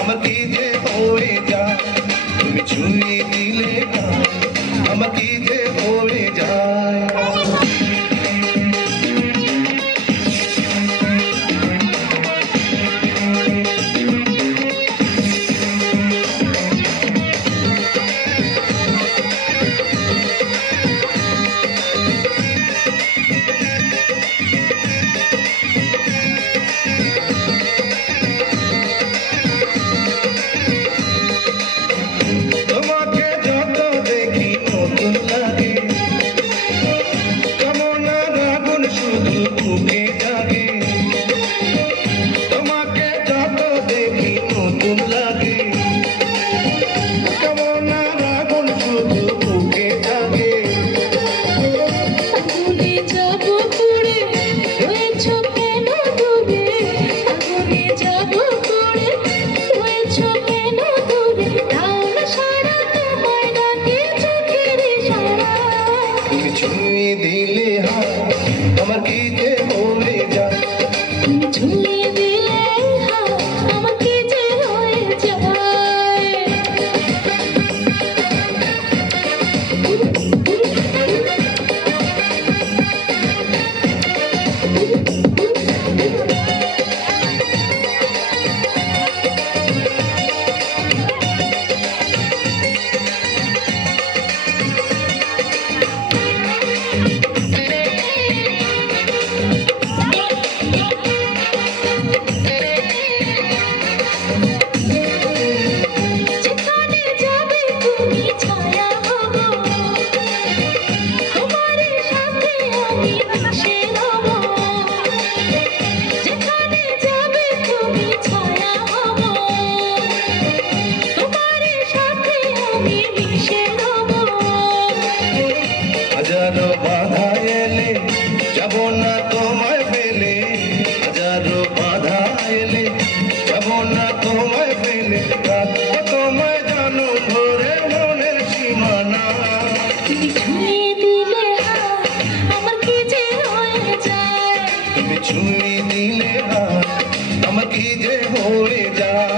আমার কি যে হয়ে যায় তুমি ছুঁয়ে দিলে আমার কি যে হয়ে যায় ছুঁয়ে দিলে আমার কি যে হয়ে যায় ছুঁয়ে দিলে আমার কি যে হয়ে যায় হাজারো বাধা এলে যাব না তোমায় পেলে হাজারো বাধা এলে যাব না তোমায় পেলে তোমায় জানো ধরে মনের সীমানা তুমি ছুঁয়ে দিলে আমার কি যে হয়ে যায় তুমি ছুঁয়ে দিলে আমার কি যে হয়ে যায়